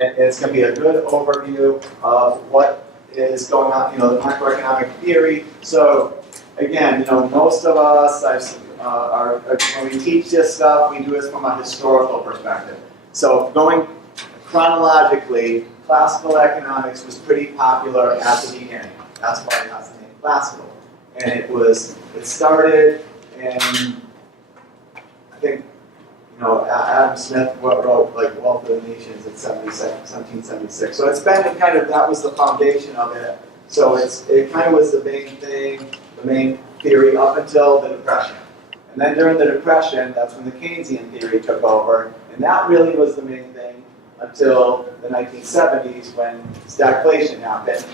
It's going to be a good overview of what is going on, the macroeconomic theory. So again, most of us when we teach this stuff, we do this from a historical perspective. So going chronologically, classical economics was pretty popular at the beginning. That's why it has the name classical. And it started in, I think, Adam Smith wrote like Wealth of the Nations in 1776. So it's been kind of, that was the foundation of it. So it kind of was the main thing, the main theory up until the Depression. And then during the Depression, that's when the Keynesian theory took over. And that really was the main thing until the 1970s when stagflation happened.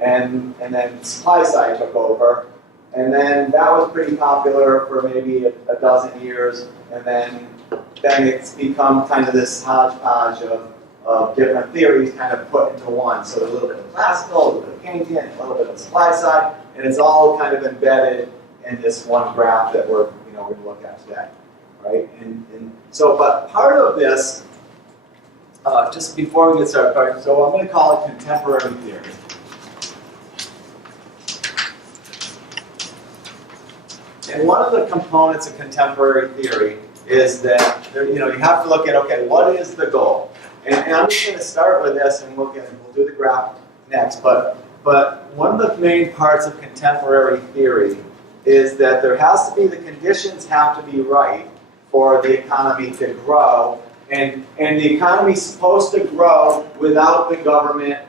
And then supply side took over. And then that was pretty popular for maybe a dozen years. And then it's become kind of this hodgepodge of different theories kind of put into one. So a little bit of classical, a little bit of Keynesian, a little bit of supply side, and it's all kind of embedded in this one graph that we're going to look at today, right? And so, but part of this, just before we get started, so I'm going to call it contemporary theory. And one of the components of contemporary theory is that you have to look at, okay, what is the goal? And I'm just going to start with this, and we'll do the graph next. But one of the main parts of contemporary theory is that there has to be, the conditions have to be right for the economy to grow, and the economy's supposed to grow without the government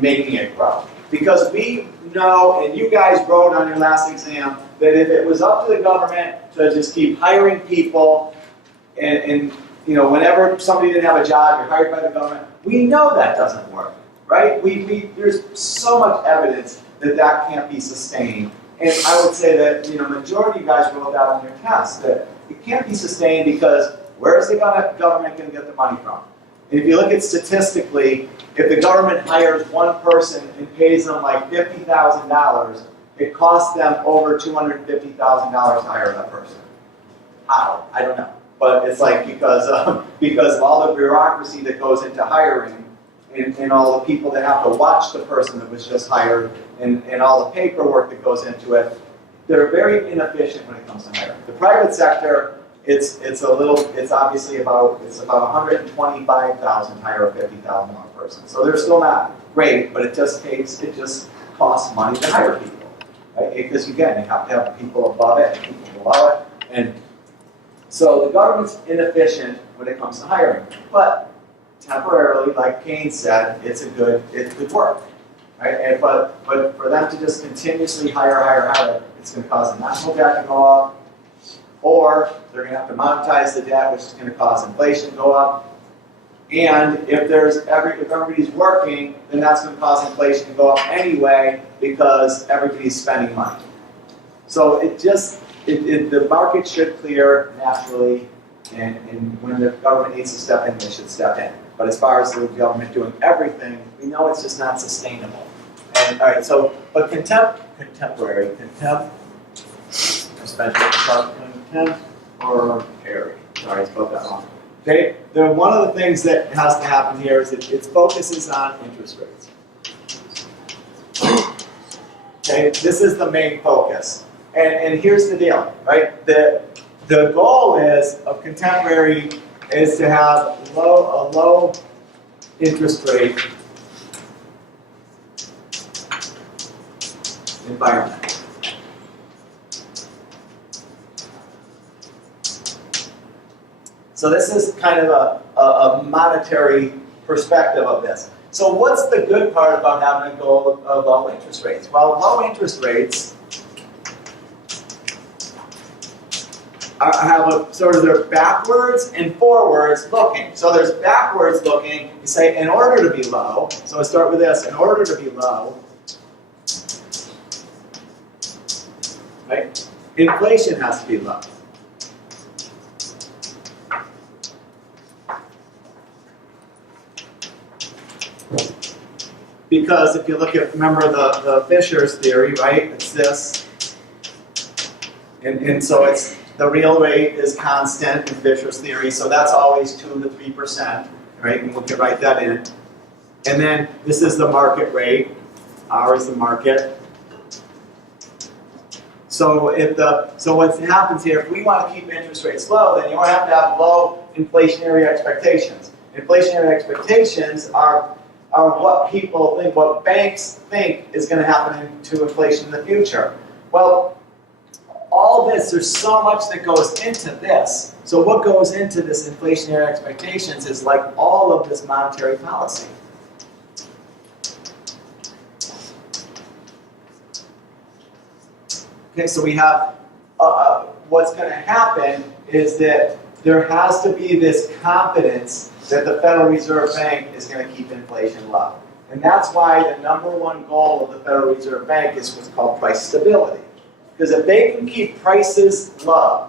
making it grow. Because we know, and you guys wrote on your last exam, that if it was up to the government to just keep hiring people, and whenever somebody didn't have a job, you're hired by the government, we know that doesn't work, right? There's so much evidence that can't be sustained. And I would say that, majority of you guys wrote that on your test, that it can't be sustained because where is the government going to get the money from? And if you look at statistically, if the government hires one person and pays them like $50,000, it costs them over $250,000 to hire that person. How? I don't know. But it's because of all the bureaucracy that goes into hiring and all the people that have to watch the person that was just hired and all the paperwork that goes into it, they're very inefficient when it comes to hiring. The private sector, it's obviously about 125,000 to hire a $50,000 person. So they're still not great, but it just costs money to hire people. Right? Because again, you have to have people above it and people below it. And so the government's inefficient when it comes to hiring. But temporarily, like Keynes said, it could work. Right? But for them to just continuously hire, it's going to cause the national debt to go up, or they're going to have to monetize the debt, which is going to cause inflation to go up. And if everybody's working, then that's going to cause inflation to go up anyway because everybody's spending money. So the market should clear naturally, and when the government needs to step in, they should step in. But as far as the government doing everything, we know it's just not sustainable. And all right, so but contemporary, sorry, I spelled that wrong. Okay, one of the things that has to happen here is that it focuses on interest rates. Okay, this is the main focus. And here's the deal, right? The goal of contemporary is to have a low interest rate environment. So this is kind of a monetary perspective of this. So what's the good part about having a goal of low interest rates? Well, low interest rates have they're backwards and forwards looking. So there's backwards looking, you say in order to be low, so I start with this, in order to be low, right? Inflation has to be low. Because if you remember the Fisher's theory, right? It's this. And so it's the real rate is constant in Fisher's theory, so that's always 2 to 3%. right? And we can write that in. And then this is the market rate. R is the market. So what happens here, if we want to keep interest rates low, then you have to have low inflationary expectations. Inflationary expectations are what people think, what banks think is going to happen to inflation in the future. Well, all this, there's so much that goes into this. So what goes into this inflationary expectations is like all of this monetary policy. Okay, so we have, what's going to happen is that there has to be this confidence that the Federal Reserve Bank is going to keep inflation low. And that's why the number one goal of the Federal Reserve Bank is what's called price stability. Because if they can keep prices low,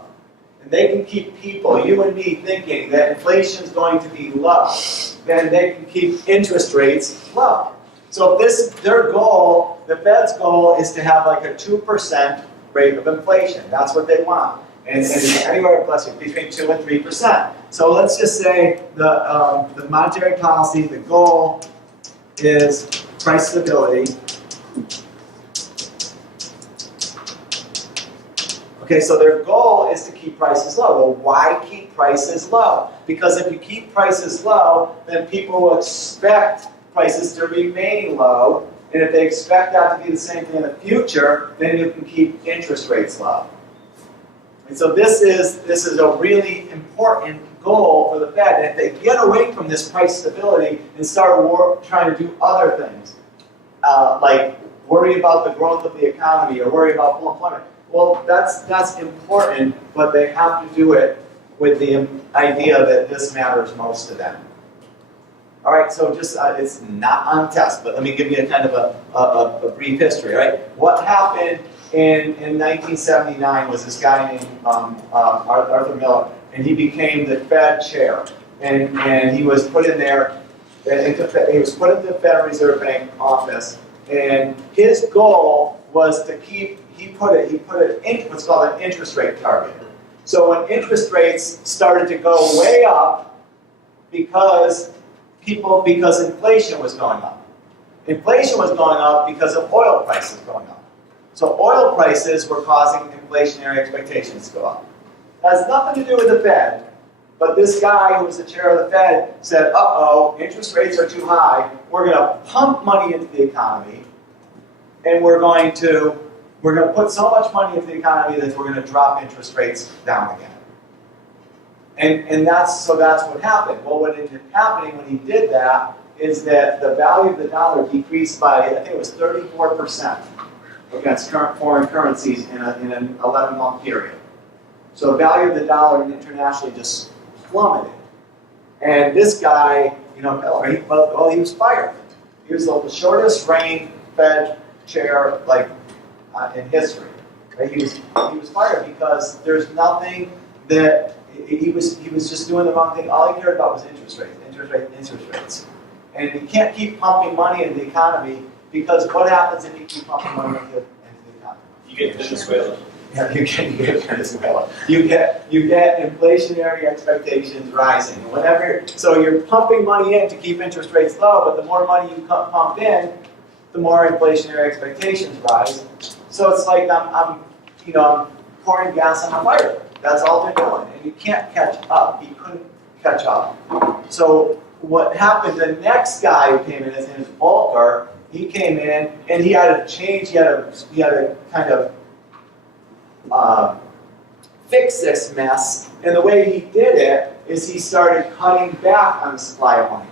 and they can keep people, you and me, thinking that inflation is going to be low, then they can keep interest rates low. So if this, their goal, the Fed's goal is to have like a 2% rate of inflation. That's what they want. And anywhere between 2 and 3%. So let's just say the monetary policy, the goal is price stability. Okay, so their goal is to keep prices low. Well, why keep prices low? Because if you keep prices low, then people will expect prices to remain low. And if they expect that to be the same thing in the future, then you can keep interest rates low. And so this is a really important goal for the Fed. And if they get away from this price stability and start trying to do other things, like worry about the growth of the economy or worry about full employment, well, that's important, but they have to do it with the idea that this matters most to them. All right, so just, it's not on test, but let me give you a kind of a brief history, right? What happened in 1979 was this guy named Arthur Miller, and he became the Fed chair. And he was put in there, he was put into the Federal Reserve Bank office, and his goal was to keep, he put it what's called an interest rate target. So when interest rates started to go way up because inflation was going up. Inflation was going up because of oil prices going up. So oil prices were causing inflationary expectations to go up. It has nothing to do with the Fed, but this guy who was the chair of the Fed said, uh-oh, interest rates are too high, we're going to pump money into the economy, and we're going to put so much money into the economy that we're going to drop interest rates down again. And that's what happened. Well, what ended up happening when he did that is that the value of the dollar decreased by, I think it was 34% against current foreign currencies in an 11-month period. So the value of the dollar internationally just plummeted. And this guy, he was fired. He was the shortest reigning Fed chair in history. Right? He was fired because there's nothing that he was just doing the wrong thing. All he cared about was interest rates. And you can't keep pumping money into the economy because what happens if you keep pumping money into the economy? You get Venezuela. Yeah, you get Venezuela. You get inflationary expectations rising. So you're pumping money in to keep interest rates low, but the more money you pump in, the more inflationary expectations rise. So it's like I'm pouring gas on a fire. That's all they're doing, and you can't catch up. He couldn't catch up. So what happened? The next guy who came in, his name is Volcker. He came in and he had to change. He had to kind of fix this mess. And the way he did it is he started cutting back on the supply of money.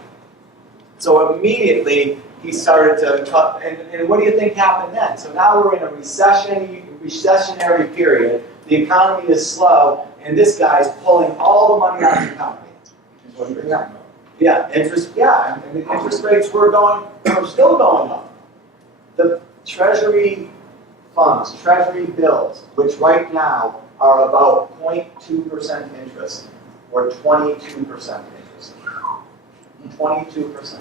So immediately he started to cut. And what do you think happened then? So now we're in a recessionary period. The economy is slow, and this guy's pulling all the money out of the economy. Yeah, interest rates were still going up. The Treasury funds, Treasury bills, which right now are about 0.2% interest, or 22% interest. 22%.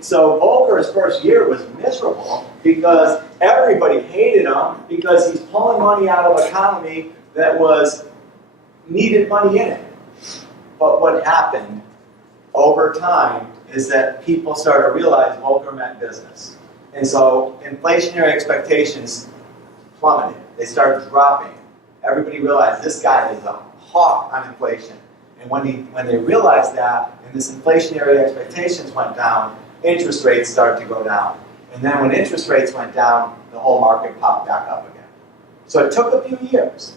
So Volcker's first year was miserable because everybody hated him because he's pulling money out of an economy that needed money in it. But what happened over time is that people started to realize Volcker meant business. And so inflationary expectations plummeted. They started dropping. Everybody realized this guy is a hawk on inflation. And when they realized that, and this inflationary expectations went down, interest rates started to go down. And then when interest rates went down, the whole market popped back up again. So it took a few years,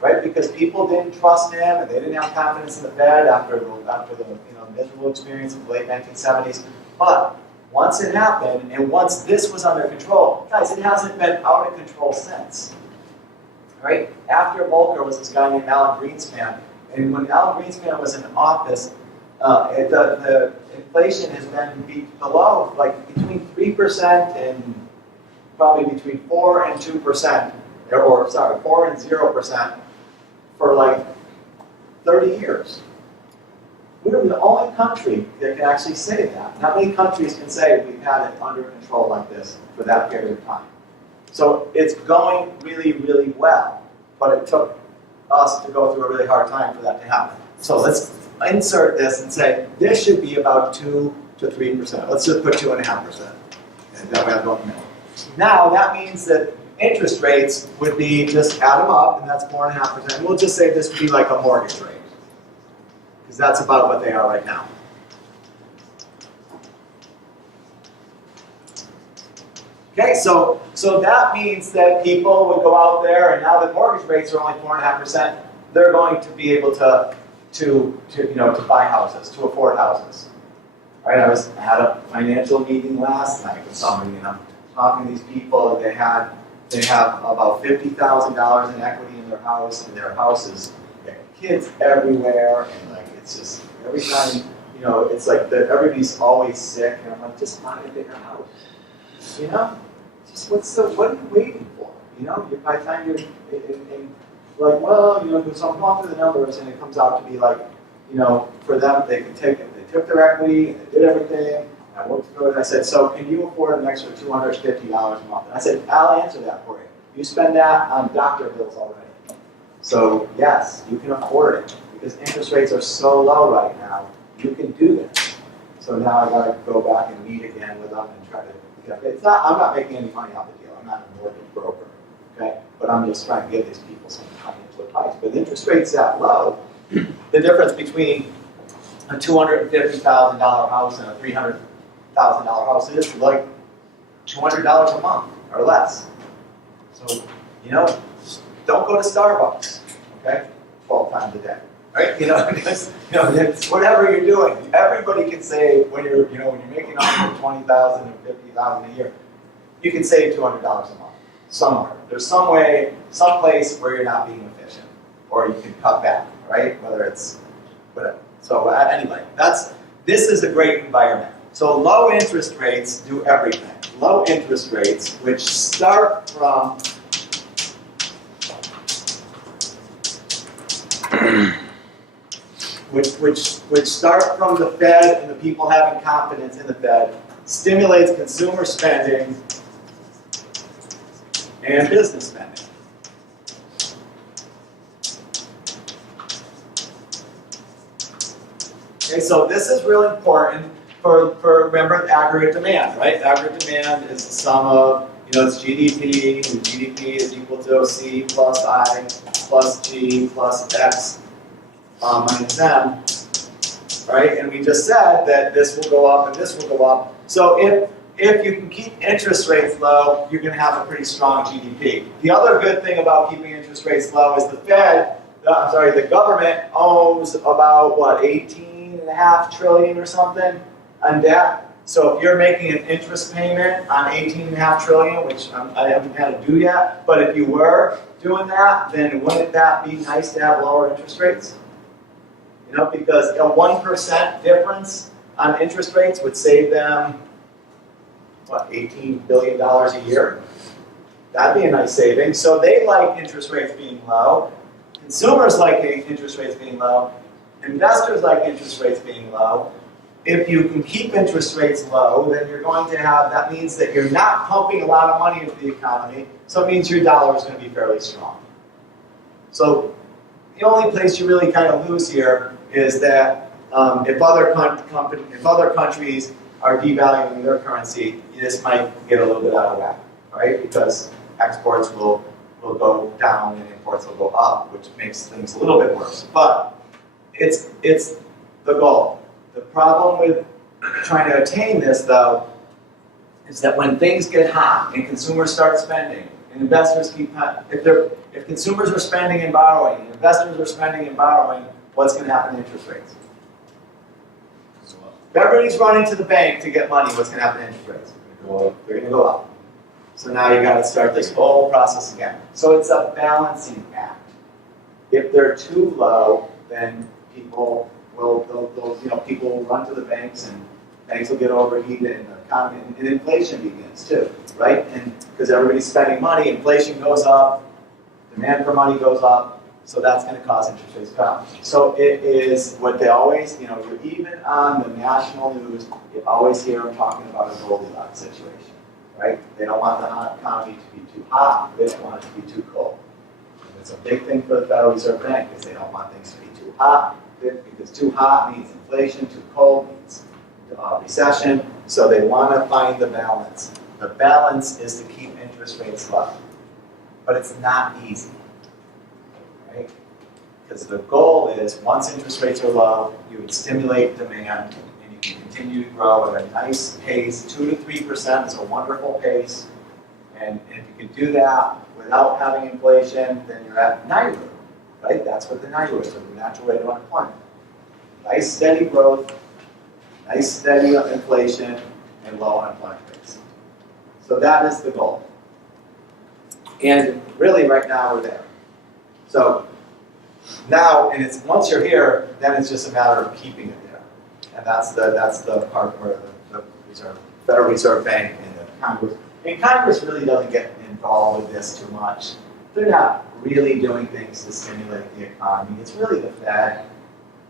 right? Because people didn't trust him and they didn't have confidence in the Fed after the miserable experience of the late 1970s. But once it happened, and once this was under control, guys, it hasn't been out of control since. Right? After Volcker was this guy named Alan Greenspan, and when Alan Greenspan was in office, the inflation has been below, like between 3% and probably between 4 and 2%, or sorry, 4 and 0% for like 30 years. We're the only country that can actually say that. Not many countries can say we've had it under control like this for that period of time. So it's going really, really well, but it took us to go through a really hard time for that to happen. So let's insert this and say this should be about 2 to 3%. Let's just put 2.5%. And that way I'm going middle. Now that means that interest rates would be, just add them up, and that's 4.5%. We'll just say this would be like a mortgage rate, because that's about what they are right now. Okay, so that means that people would go out there, and now that mortgage rates are only 4.5%, they're going to be able to buy houses, to afford houses. Right? I had a financial meeting last night with somebody, and I'm talking to these people, and they have about $50,000 in equity in their house, and their houses got kids everywhere, and like it's just every time, it's like everybody's always sick, and I'm like, just buy a bigger house. Just what are you waiting for? By the time you're like, well, so I'm going through the numbers, and it comes out to be like, for them, they can take it. They took their equity, and they did everything. And I worked through it, and I said, so can you afford an extra $250 a month? And I said, I'll answer that for you. You spend that on doctor bills already. So yes, you can afford it, because interest rates are so low right now, you can do this. So now I got to go back and meet again with them and try to. I'm not making any money off the deal. I'm not a mortgage broker, okay? But I'm just trying to give these people some financial advice. But interest rates that low, the difference between a $250,000 house and a $300,000 house is like $200 a month or less. So, don't go to Starbucks, okay? 12 times a day, right? It's whatever you're doing. Everybody can save when you're making $120,000 and $50,000 a year. You can save $200 a month somewhere. There's some way, some place where you're not being efficient, or you can cut back, right? Whether it's whatever. So anyway, this is a great environment. So low interest rates do everything. Low interest rates, which start from which start from the Fed and the people having confidence in the Fed, stimulates consumer spending and business spending. Okay, so this is really important for remember aggregate demand, right? Aggregate demand is the sum of, it's GDP, and GDP is equal to C plus I plus G plus X minus M, right? And we just said that this will go up and this will go up. So if you can keep interest rates low, you're going to have a pretty strong GDP. The other good thing about keeping interest rates low is the government owns about, $18.5 trillion or something on debt. So if you're making an interest payment on $18.5 trillion, which I haven't had to do yet, but if you were doing that, then wouldn't that be nice to have lower interest rates? Because a 1% difference on interest rates would save them, $18 billion a year? That'd be a nice saving. So they like interest rates being low. Consumers like interest rates being low. Investors like interest rates being low. If you can keep interest rates low, then you're going to have, that means that you're not pumping a lot of money into the economy, so it means your dollar is going to be fairly strong. So the only place you really kind of lose here is that if other countries are devaluing their currency, this might get a little bit out of whack, right? Because exports will go down and imports will go up, which makes things a little bit worse. But it's the goal. The problem with trying to attain this, though, is that when things get hot and consumers start spending, and investors if consumers are spending and borrowing, and investors are spending and borrowing, what's going to happen to interest rates? If everybody's running to the bank to get money, what's going to happen to interest rates? They're going to go up. So now you got to start this whole process again. So it's a balancing act. If they're too low, then people will run to the banks, and banks will get overheated, and the economy and inflation begins too, right? And because everybody's spending money, inflation goes up, demand for money goes up, so that's going to cause interest rates to come. So it is what they always, you're even on the national news, you always hear them talking about a Goldilocks situation, right? They don't want the economy to be too hot, they don't want it to be too cold. And it's a big thing for the Federal Reserve Bank, is they don't want things to be too hot, because too hot means inflation, too cold means recession, so they want to find the balance. The balance is to keep interest rates low, but it's not easy, right? Because the goal is, once interest rates are low, you would stimulate demand, and you can continue to grow at a nice pace. 2 to 3% is a wonderful pace, and if you can do that without having inflation, then you're at NIRU, right? That's what the NIRU is, the natural rate of unemployment. Nice steady growth, nice steady inflation, and low unemployment rates. So that is the goal. And really, right now, we're there. So now, and it's once you're here, then it's just a matter of keeping it there. And that's the part where the Federal Reserve Bank and the Congress, and Congress really doesn't get involved with this too much. They're not really doing things to stimulate the economy. It's really the Fed.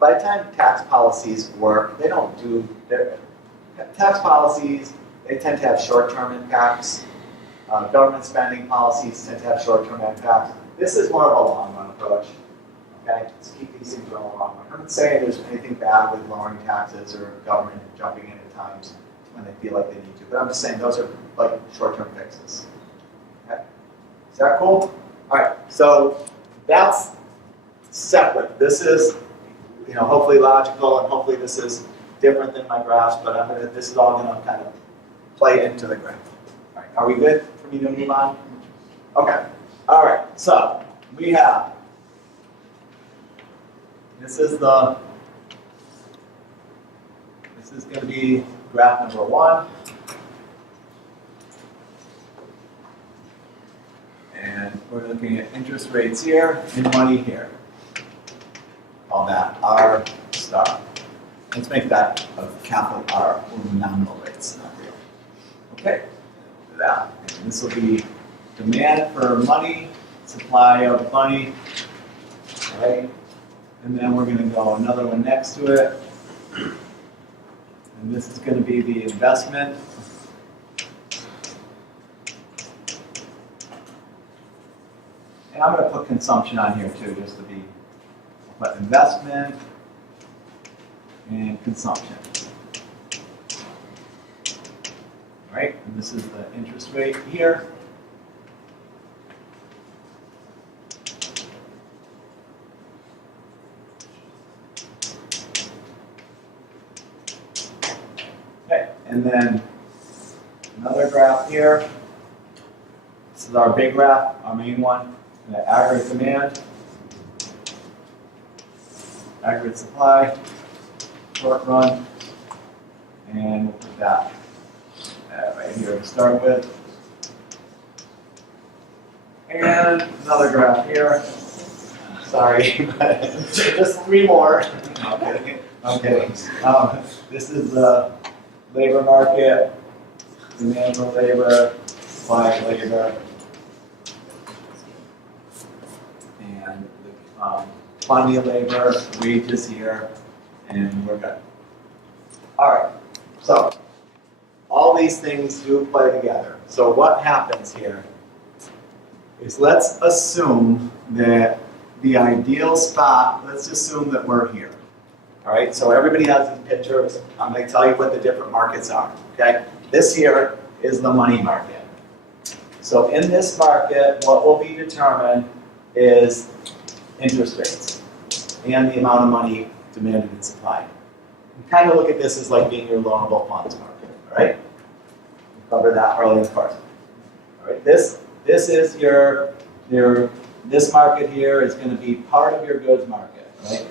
By the time tax policies work, they don't do their tax policies. They tend to have short-term impacts. Government spending policies tend to have short-term impacts. This is more of a long-run approach. Okay, let's keep these things going long run. I'm not saying there's anything bad with lowering taxes or government jumping in at times when they feel like they need to, but I'm just saying those are like short-term fixes. Okay, is that cool? All right, so that's separate. This is, hopefully logical, and hopefully this is different than my graphs, but this is all going to kind of play into the graph. All right, are we good for me to move on? Okay, all right, so we have, this is going to be graph number 1. And we're looking at interest rates here and money here. All that R star. Let's make that a capital R, or nominal rates, not real. Okay, do that. And this will be demand for money, supply of money, right? And then we're going to go another one next to it. And this is going to be the investment. And I'm going to put consumption on here too, just to be, but investment and consumption. All right, and this is the interest rate here. Okay, and then another graph here. This is our big graph, our main one. The aggregate demand, aggregate supply, short run, and we'll put that right here to start with. And another graph here. Sorry, but just 3 more. No, I'm kidding. I'm kidding. This is the labor market, demand for labor, supply of labor. And quantity of labor, wages here, and we're good. All right, so all these things do play together. So what happens here is, let's assume that the ideal spot, let's assume that we're here. All right, so everybody has these pictures. I'm going to tell you what the different markets are. Okay, this here is the money market. So in this market, what will be determined is interest rates and the amount of money demanded and supplied. You kind of look at this as like being your loanable funds market. All right, we covered that early in the course. All right, this is your this market here is going to be part of your goods market, right?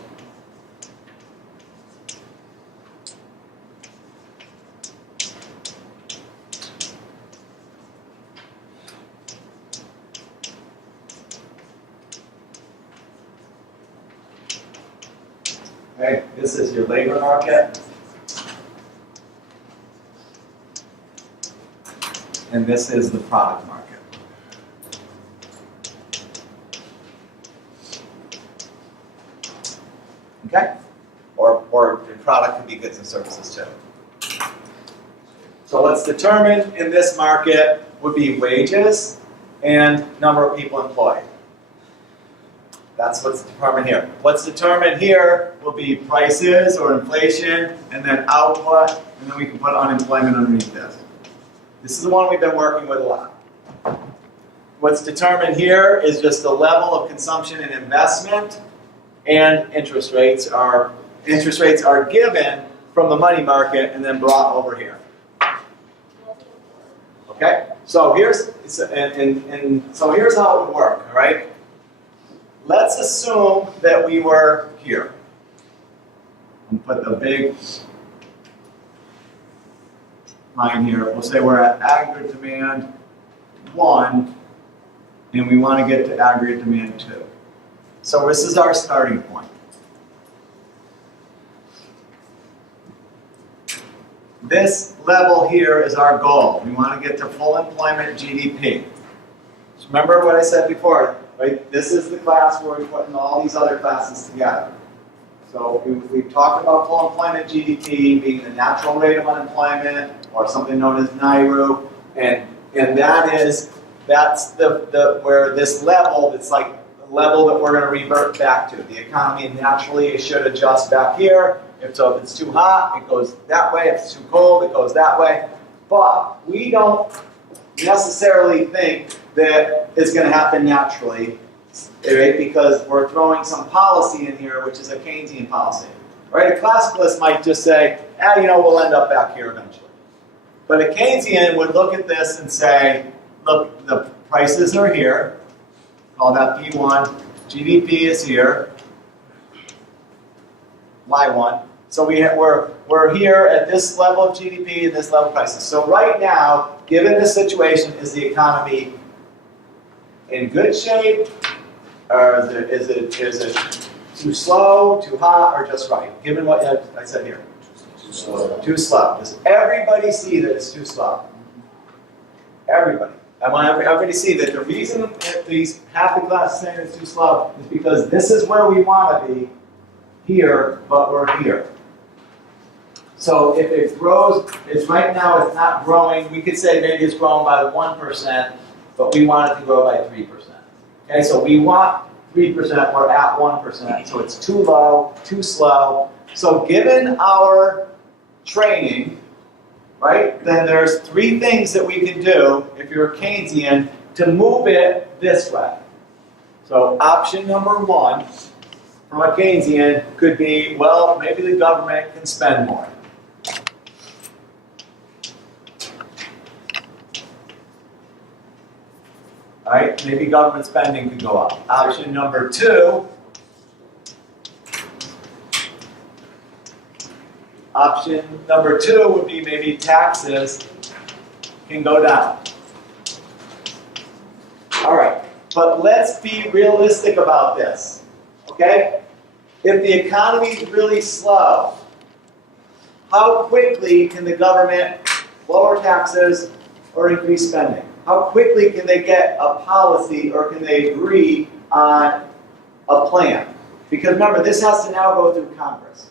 Okay, this is your labor market. And this is the product market. Okay? Or your product could be goods and services too. So what's determined in this market would be wages and number of people employed. That's what's determined here. What's determined here will be prices or inflation, and then output, and then we can put unemployment underneath this. This is the one we've been working with a lot. What's determined here is just the level of consumption and investment, and interest rates are given from the money market and then brought over here. Okay? So here's so here's how it would work, all right? Let's assume that we were here. And put the big line here. We'll say we're at aggregate demand 1, and we want to get to aggregate demand 2. So this is our starting point. This level here is our goal. We want to get to full employment GDP. So remember what I said before, right? This is the class where we're putting all these other classes together. So we've talked about full employment GDP being the natural rate of unemployment, or something known as NAIRU, and that's the where this level, it's like the level that we're going to revert back to. The economy naturally should adjust back here. If it's too hot, it goes that way. If it's too cold, it goes that way. But we don't necessarily think that it's going to happen naturally, right? Because we're throwing some policy in here, which is a Keynesian policy. Right? A classicalist might just say, we'll end up back here eventually. But a Keynesian would look at this and say, look, the prices are here, call that P1, GDP is here, Y1. So we're here at this level of GDP and this level of prices. So right now, given this situation, is the economy in good shape, or is it too slow, too hot, or just right? Given what I said here. Too slow. Too slow. Does everybody see that it's too slow? Everybody. I want everybody to see that the reason that these half the class is saying it's too slow is because this is where we want to be here, but we're here. So if it grows, right now it's not growing. We could say maybe it's growing by 1%, but we want it to grow by 3%. Okay, so we want 3%, we're at 1%, so it's too low, too slow. So given our training, right, then there's 3 things that we can do, if you're a Keynesian, to move it this way. So option number 1 from a Keynesian could be, well, maybe the government can spend more. All right, maybe government spending could go up. Option number 2. Option number 2 would be maybe taxes can go down. All right, but let's be realistic about this, okay? If the economy is really slow, how quickly can the government lower taxes or increase spending? How quickly can they get a policy or can they agree on a plan? Because remember, this has to now go through Congress.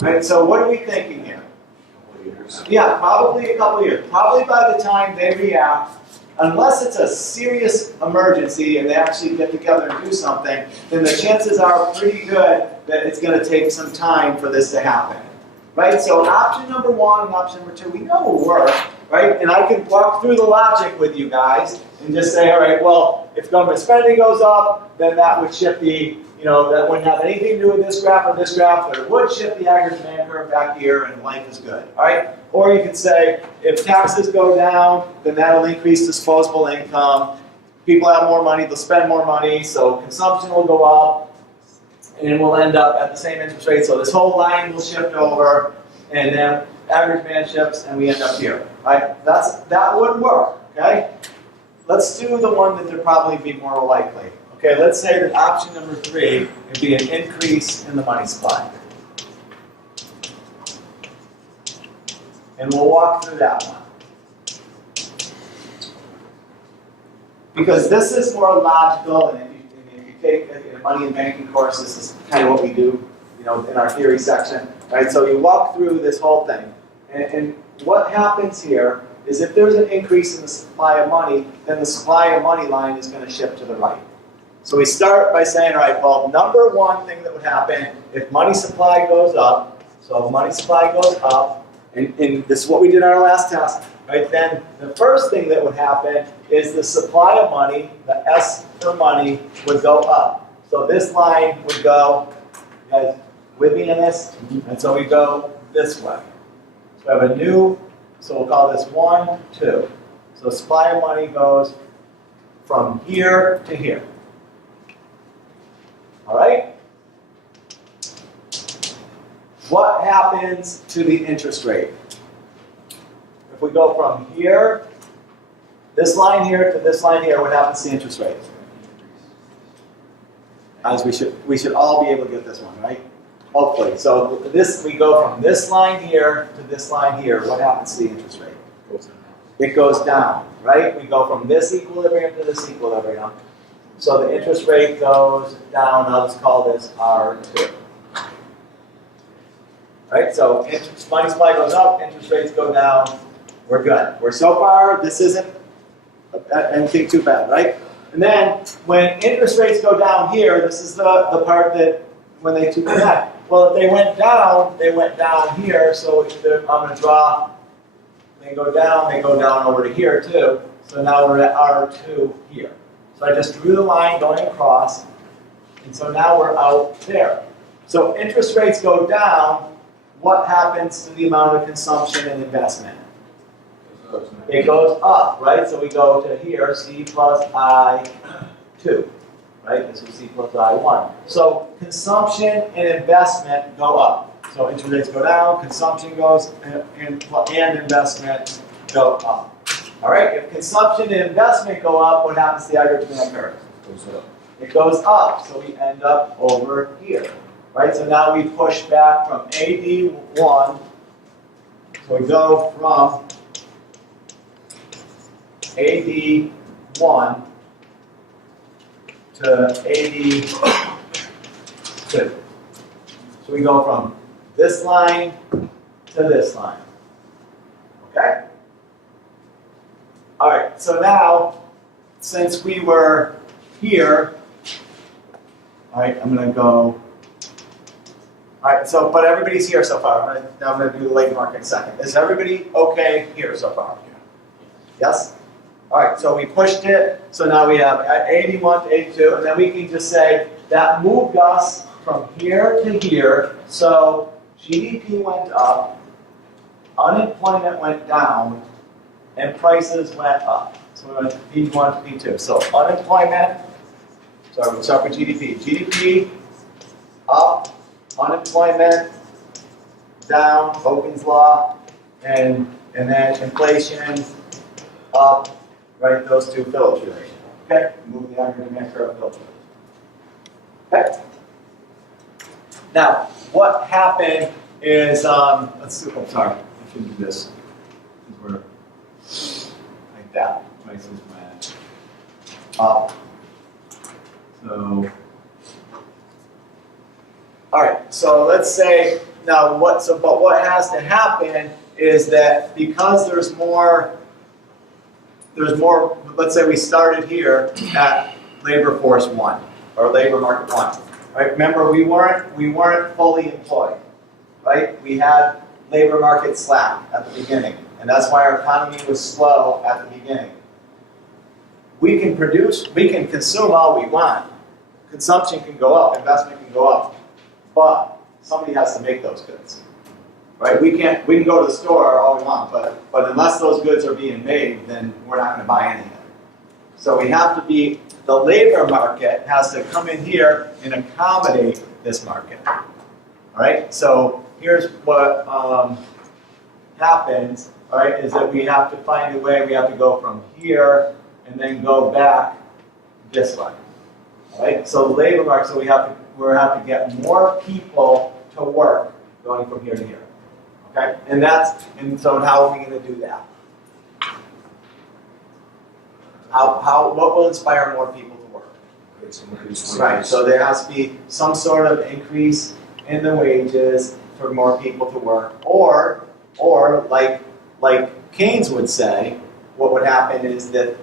Right, so what are we thinking here? Yeah, probably a couple of years. Probably by the time they react, unless it's a serious emergency and they actually get together and do something, then the chances are pretty good that it's going to take some time for this to happen. Right? So option number 1 and option number 2, we know will work, right? And I can walk through the logic with you guys and just say, all right, well, if government spending goes up, then that would shift the, that wouldn't have anything to do with this graph or this graph, but it would shift the average demand curve back here and life is good, all right? Or you could say, if taxes go down, then that'll increase disposable income. People have more money, they'll spend more money, so consumption will go up, and we'll end up at the same interest rate. So this whole line will shift over, and then average demand shifts, and we end up here. Right? That would work. Okay. Let's do the one that would probably be more likely. Okay. Let's say that option number 3 would be an increase in the money supply, and we'll walk through that one because this is more logical. And if you take a money and banking course, this is kind of what we do, in our theory section, right? So you walk through this whole thing, and what happens here is if there's an increase in the supply of money, then the supply of money line is going to shift to the right. So we start by saying, all right, well, number 1 thing that would happen if money supply goes up, so if money supply goes up, and this is what we did in our last test, right? Then the first thing that would happen is the supply of money, the S for money, would go up. So this line would go, you guys with me in this? And so we go this way. So we have a new, so we'll call this 1, 2. So supply of money goes from here to here. All right? What happens to the interest rate? If we go from here, this line here to this line here, what happens to the interest rate? As we should all be able to get this one, right? Hopefully. So we go from this line here to this line here. What happens to the interest rate? It goes down, right? We go from this equilibrium to this equilibrium. So the interest rate goes down. I'll just call this R2. Right? So money supply goes up, interest rates go down. We're good. So far, this isn't anything too bad, right? And then when interest rates go down here, this is the part that when they two connect. Well, if they went down here, so I'm going to draw, they go down over to here too. So now we're at R2 here. So I just drew the line going across, and so now we're out there. So interest rates go down, what happens to the amount of consumption and investment? It goes up, right? So we go to here, C plus I2, right? This is C plus I1. So consumption and investment go up. So interest rates go down, consumption goes, and investment go up. All right, if consumption and investment go up, what happens to the average demand curve? It goes up, so we end up over here, right? So now we push back from AD1, so we go from AD1 to AD2. So we go from this line to this line. Okay? All right, so now, since we were here, all right, I'm going to go. All right, so, but everybody's here so far. Now I'm going to do the labor market in a second. Is everybody okay here so far? Yes? All right, so we pushed it. So now we have 81 to 82, and then we can just say that moved us from here to here. So GDP went up, unemployment went down, and prices went up. So we went to P1 to P2. So unemployment, sorry, we'll start with GDP. GDP up, unemployment down, Hogan's Law, and then inflation up, right? Those two Phillips relation. Okay? Move the aggregate demand curve Phillips relation. Okay? Now, what happened is, let's see, oh, sorry, I should do this. We're like that. Prices went up. So, all right. So let's say now but what has to happen is that because there's more. Let's say we started here at labor force 1 or labor market 1. right? Remember, we weren't fully employed, right? We had labor market slack at the beginning, and that's why our economy was slow at the beginning. We can consume all we want. Consumption can go up, investment can go up, but somebody has to make those goods, right? We can go to the store all we want, but unless those goods are being made, then we're not going to buy anything. So we have to be, the labor market has to come in here and accommodate this market, all right? So here's what happens, all right, is that we have to find a way, we have to go from here and then go back this way. All right, so the labor market, so we have to get more people to work going from here to here. Okay, and so how are we going to do that? What will inspire more people to work? Right, so there has to be some sort of increase in the wages for more people to work, or like Keynes would say, what would happen is that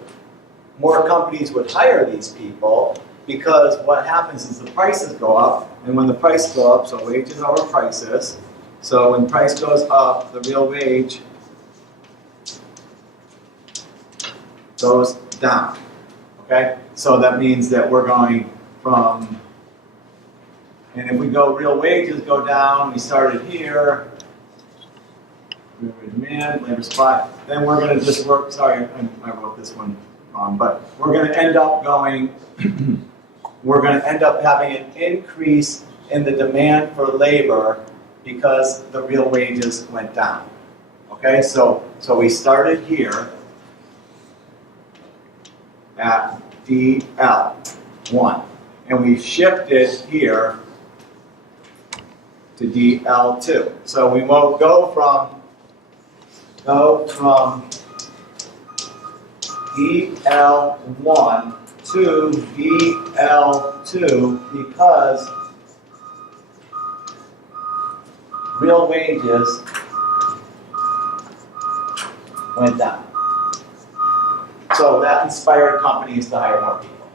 more companies would hire these people, because what happens is the prices go up, and when the prices go up, so wages over prices, so when price goes up, the real wage goes down, okay? So that means that we're going from, and if we go real wages go down, we started here, demand, labor supply, then we're going to just work, sorry, I wrote this one wrong, but we're going to end up going, we're going to end up having an increase in the demand for labor because the real wages went down. Okay, so we started here at DL1, and we shifted here to DL2. So we won't go from DL1 to DL2 because real wages went down. So that inspired companies to hire more people.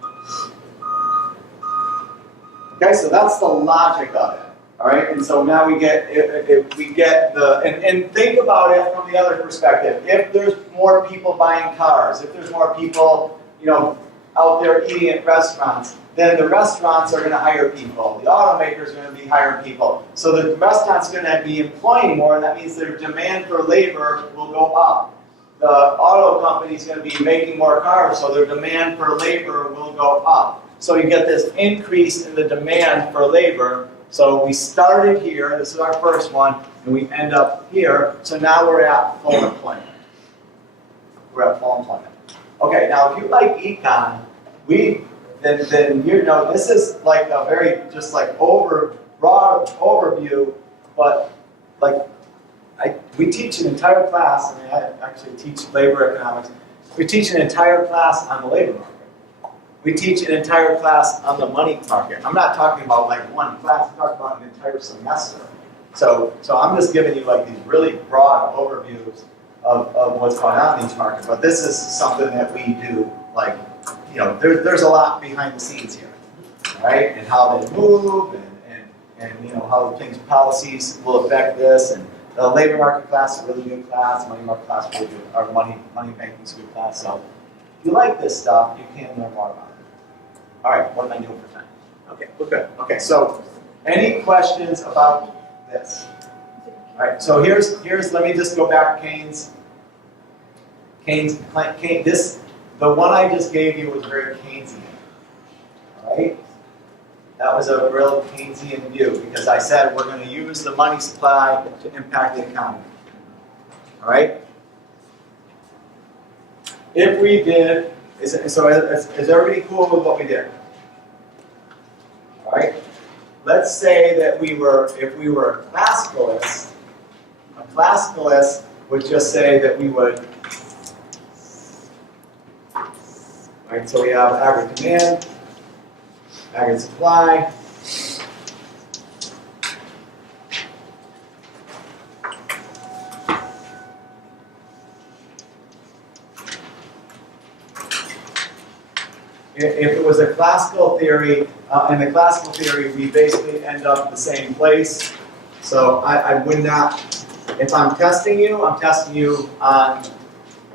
Okay, so that's the logic of it. All right, and so now we get and think about it from the other perspective. If there's more people buying cars, if there's more people, out there eating at restaurants, then the restaurants are going to hire people. The automakers are going to be hiring people. So the restaurant's going to be employing more, and that means their demand for labor will go up. The auto company is going to be making more cars, so their demand for labor will go up. So you get this increase in the demand for labor. So we started here, this is our first one, and we end up here. So now we're at full employment. We're at full employment. Okay, now if you like econ, then this is like a very just like broad overview, but like we teach an entire class, I mean I actually teach labor economics, we teach an entire class on the labor market. We teach an entire class on the money market. I'm not talking about like one class, I'm talking about an entire semester. So I'm just giving you like these really broad overviews of what's going on in each market. But this is something that we do, like, there's a lot behind the scenes here, right? And how they move and how things, policies will affect this. And the labor market class is a really good class, money market class is really good, our money banking is a good class. So if you like this stuff, you can learn more about it. All right, what am I doing for time? Okay, we're good. Okay, so any questions about this? All right, so here's let me just go back to Keynes. The one I just gave you was very Keynesian, all right? That was a real Keynesian view because I said we're going to use the money supply to impact the economy, all right? If we did, is everybody cool with what we did? All right? Let's say that if we were a classicalist would just say that we would, right, so we have aggregate demand, aggregate supply, If it was a classical theory, in the classical theory, we basically end up the same place. So I would not, if I'm testing you on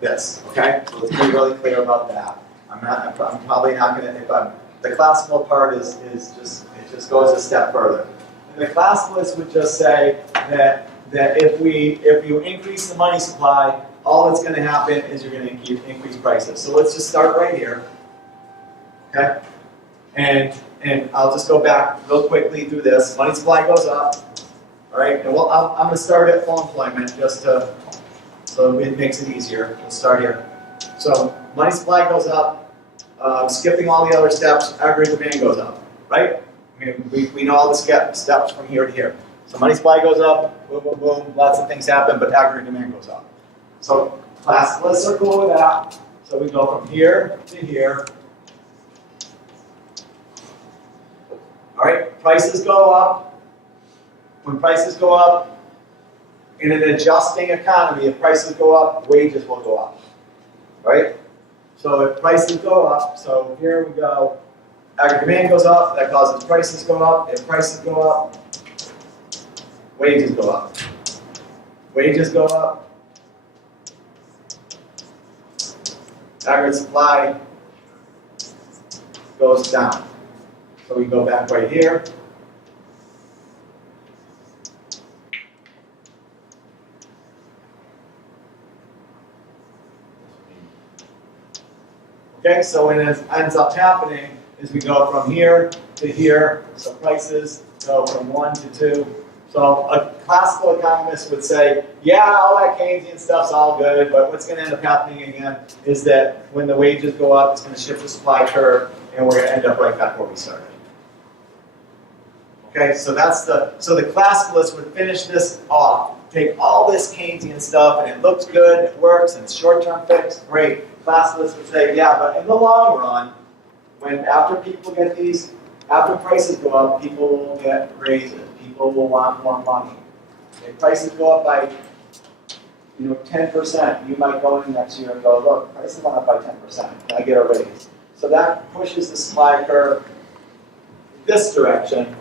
this, okay? So let's be really clear about that. I'm probably not gonna, the classical part is just, it just goes a step further. And the classicalists would just say that if you increase the money supply, all that's gonna happen is you're gonna increase prices. So let's just start right here, okay? And I'll just go back real quickly through this. Money supply goes up, all right? And I'm gonna start at full employment just to, so it makes it easier. We'll start here. So money supply goes up, skipping all the other steps, aggregate demand goes up, right? I mean, we know all the steps from here to here. So money supply goes up, boom, boom, boom, lots of things happen, but aggregate demand goes up. So classicalists are cool with that. So we go from here to here. All right, prices go up. When prices go up, in an adjusting economy, if prices go up, wages will go up, right? So if prices go up, so here we go, aggregate demand goes up, that causes prices go up. If prices go up, wages go up. Wages go up, aggregate supply goes down. So we go back right here. Okay, so what ends up happening is we go from here to here, so prices go from 1 to 2. So a classical economist would say, yeah, all that Keynesian stuff's all good, but what's going to end up happening again is that when the wages go up, it's going to shift the supply curve, and we're going to end up right back where we started. Okay, so the classicalists would finish this off, take all this Keynesian stuff, and it looks good, it works, and it's short-term fix, great. Classicalists would say, yeah, but in the long run, after people get these, after prices go up, people will get raises, people will want more money. If prices go up by 10%, you might go in next year and go, look, prices went up by 10%, can I get a raise? So that pushes the supply curve this direction,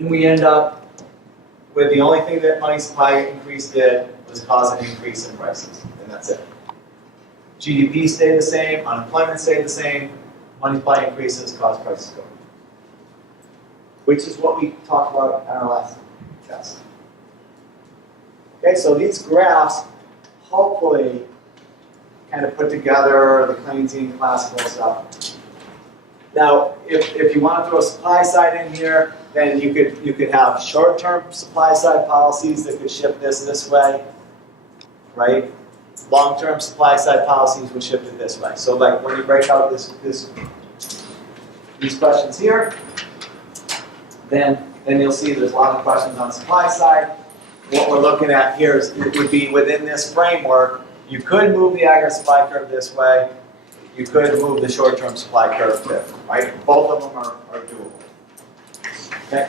and we end up with the only thing that money supply increase did was cause an increase in prices, and that's it. GDP stayed the same, unemployment stayed the same, money supply increases cause prices to go up. Which is what we talked about in our last test. Okay, so these graphs hopefully kind of put together the Keynesian classical stuff. Now, if you want to throw supply side in here, then you could have short-term supply side policies that could shift this way, right? Long-term supply side policies would shift it this way. So like when you break out these questions here, then you'll see there's a lot of questions on supply side. What we're looking at here is it would be within this framework. You could move the aggregate supply curve this way. You could move the short-term supply curve too, right? Both of them are doable. Okay.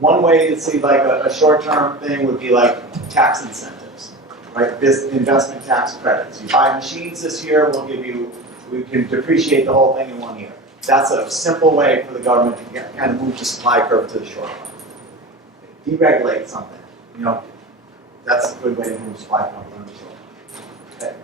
One way to see like a short-term thing would be like tax incentives, right? This investment tax credits. You buy machines this year, we can depreciate the whole thing in 1 year. That's a simple way for the government to kind of move the supply curve to the short run. Deregulate something, that's a good way to move supply curve to the short run. Okay.